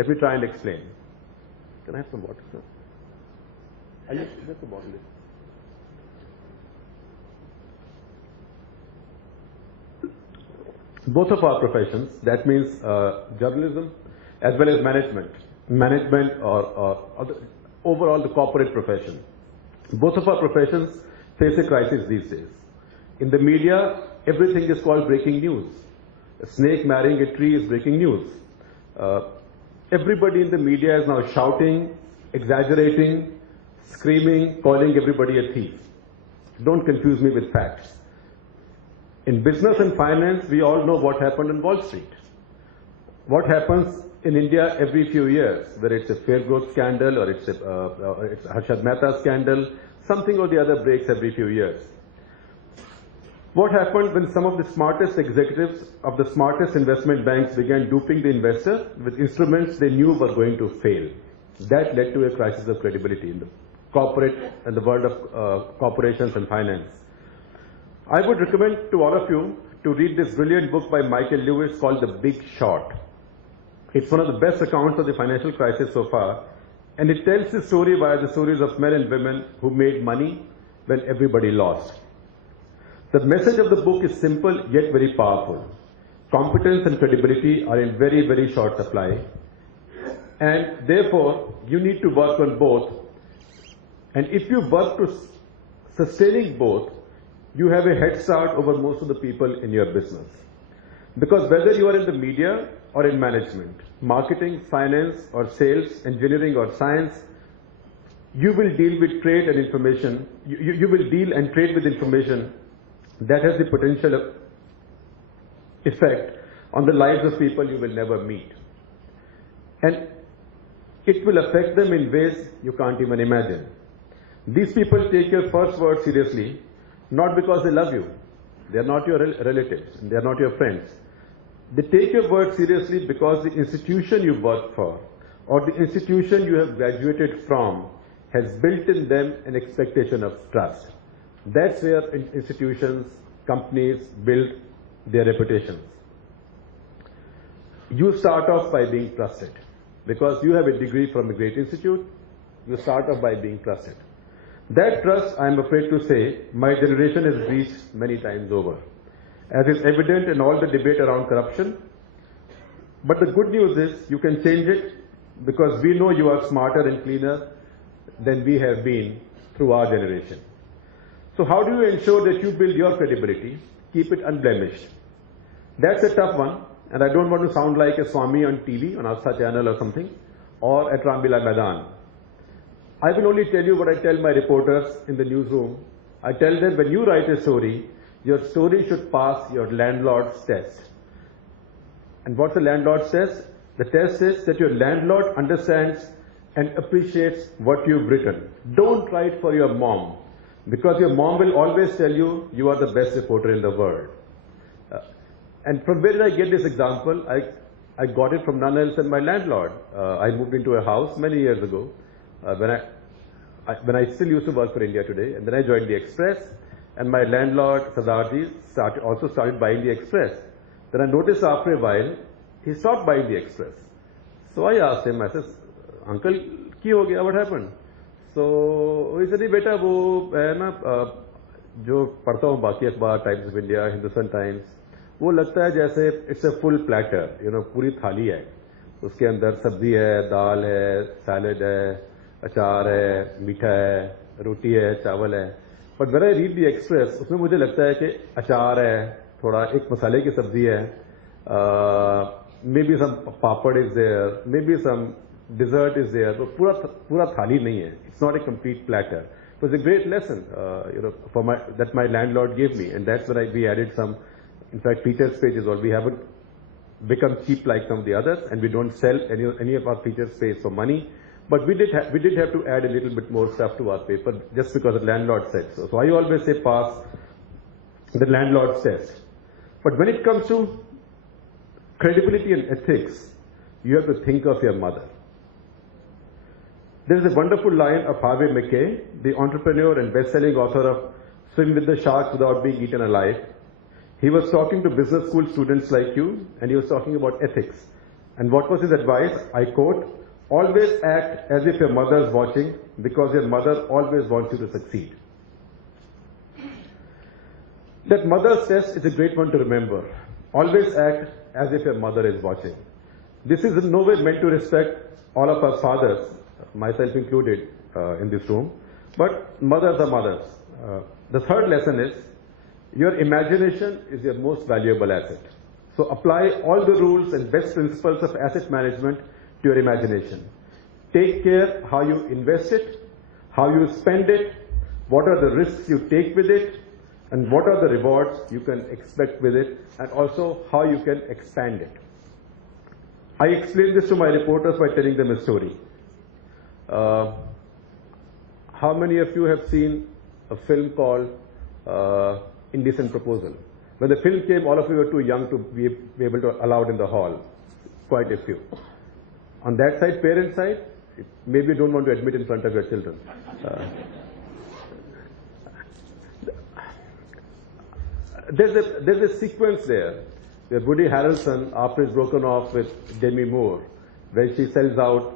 Let me try and explain. Can I have some water, sir? Just a bottle. Both of our professions, that means journalism as well as management or overall the corporate profession. Both of our professions face a crisis these days. In the media, everything is called breaking news. A snake marrying a tree is breaking news. Everybody in the media is now shouting, exaggerating, screaming, calling everybody a thief. Don't confuse me with facts. In business and finance, we all know what happened on Wall Street. What happens in India every few years, whether it's a fair growth scandal or it's a Harshad Mehta scandal, something or the other breaks every few years. What happened when some of the smartest executives of the smartest investment banks began duping the investor with instruments they knew were going to fail? That led to a crisis of credibility in the corporate and the world of corporations and finance. I would recommend to all of you to read this brilliant book by Michael Lewis called The Big Short. It's one of the best accounts of the financial crisis so far, and it tells the story via the stories of men and women who made money when everybody lost. The message of the book is simple yet very powerful. Competence and credibility are in very, very short supply, and therefore you need to work on both. And if you work to sustaining both, you have a head start over most of the people in your business. Because whether you are in the media or in management, marketing, finance or sales, engineering or science, you will deal with trade and information. You will deal and trade with information that has the potential effect on the lives of people you will never meet. And it will affect them in ways you can't even imagine. These people take your first word seriously, not because they love you. They are not your relatives, and they are not your friends. They take your word seriously because the institution you work for or the institution you have graduated from has built in them an expectation of trust. That's where institutions, companies build their reputations. You start off by being trusted. Because you have a degree from a great institute, you start off by being trusted. That trust, I am afraid to say, my generation has reached many times over, as is evident in all the debate around corruption. But the good news is you can change it because we know you are smarter and cleaner than we have been through our generation. So how do you ensure that you build your credibility, keep it unblemished? That's a tough one, and I don't want to sound like a Swami on TV, on Astha channel or something, or at Ramlila Maidan. I will only tell you what I tell my reporters in the newsroom. I tell them, when you write a story, your story should pass your landlord's test. And what's the landlord's test? The test is that your landlord understands and appreciates what you've written. Don't write for your mom, because your mom will always tell you you are the best reporter in the world. And from where did I get this example? I got it from none else than my landlord. I moved into a house many years ago when I still used to work for India Today, and then I joined the Express, and my landlord Sardarji also started buying the Express. Then I noticed after a while he stopped buying the Express. So I asked him, I said, "Uncle, क्या हो गया? What happened?" So he said, "बेटा वो है ना जो पढ़ता हूँ बाकी अखबार, times of India, Hindustan times, वो लगता है जैसे इट्स अ फुल प्लेटर, पूरी थाली है, उसके अंदर सब्जी है, दाल है, सैलेड है, अचार है, मीठा है, रोटी है, चावल है. But when I read the express, उसमें मुझे लगता है कि अचार है, थोड़ा एक मसाले की सब्जी है, maybe some papad is there, maybe some dessert is there. तो पूरा थाली नहीं है. It's not a complete platter. It was a great lesson, that my landlord gave me, and that's when we added some. In fact, features pages, or we haven't become cheap like some of the others, and we don't sell any of our features space for money. But we did have to add a little bit more stuff to our paper just because the landlord said so. So I always say pass the landlord's test. But when it comes to credibility and ethics, you have to think of your mother. There is a wonderful line of Harvey Mackay, the entrepreneur and best-selling author of Swim with the Sharks Without Being Eaten Alive. He was talking to business school students like you, and he was talking about ethics. And what was his advice? I quote, always act as if your mother is watching because your mother always wants you to succeed. That mother's test is a great one to remember. Always act as if your mother is watching. This is in no way meant to respect all of us fathers, myself included in this room, but mothers are mothers. The third lesson is, your imagination is your most valuable asset. So apply all the rules and best principles of asset management to your imagination. Take care how you invest it, how you spend it, what are the risks you take with it, and what are the rewards you can expect with it, and also how you can expand it. I explained this to my reporters by telling them a story. How many of you have seen a film called Indecent Proposal? When the film came, all of you were too young to be able to allow it in the hall. Quite a few. On that side, parent side, maybe you don't want to admit in front of your children. There's a sequence there where Woody Harrelson, after he's broken off with Demi Moore, when she sells out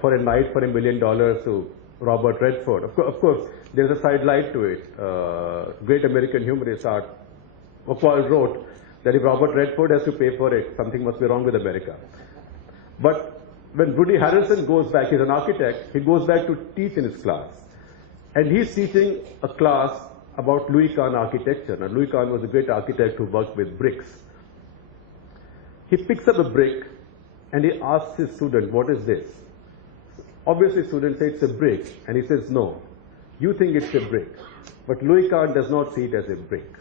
for a night for $1 million to Robert Redford. Of course, there's a side light to it. Great American humorist Paul wrote that if Robert Redford has to pay for it, something must be wrong with America. But when Woody Harrelson goes back, he's an architect, he goes back to teach in his class. And he's teaching a class about Louis Kahn architecture. Now, Louis Kahn was a great architect who worked with bricks. He picks up a brick and he asks his student, what is this? Obviously, students say it's a brick. And he says, no, you think it's a brick. But Louis Kahn does not see it as a brick.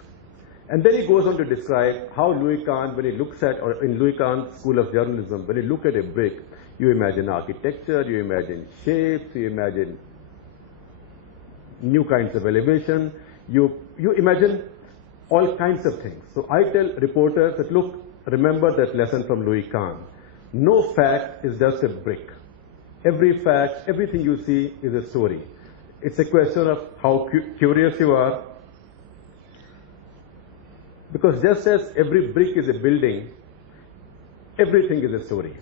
And then he goes on to describe how Louis Kahn, when he looks at, or in Louis Kahn's School of Journalism, when you look at a brick, you imagine architecture, you imagine shapes, you imagine new kinds of elevation, you imagine all kinds of things. So I tell reporters that, look, remember that lesson from Louis Kahn. No fact is just a brick. Every fact, everything you see is a story. It's a question of how curious you are. Because just as every brick is a building, everything is a story.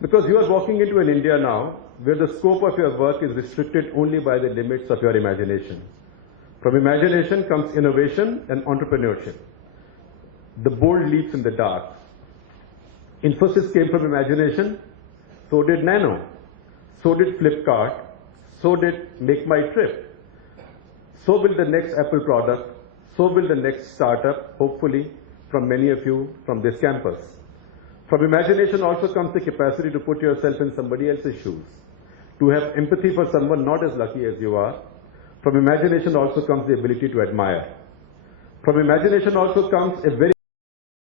Because you are walking into an India now where the scope of your work is restricted only by the limits of your imagination. From imagination comes innovation and entrepreneurship. The bold leaps in the dark. Infosys came from imagination, so did Nano, so did Flipkart, so did Make My Trip. So will the next Apple product, so will the next startup, hopefully, from many of you from this campus. From imagination also comes the capacity to put yourself in somebody else's shoes, to have empathy for someone not as lucky as you are. From imagination also comes the ability to admire. From imagination also comes a very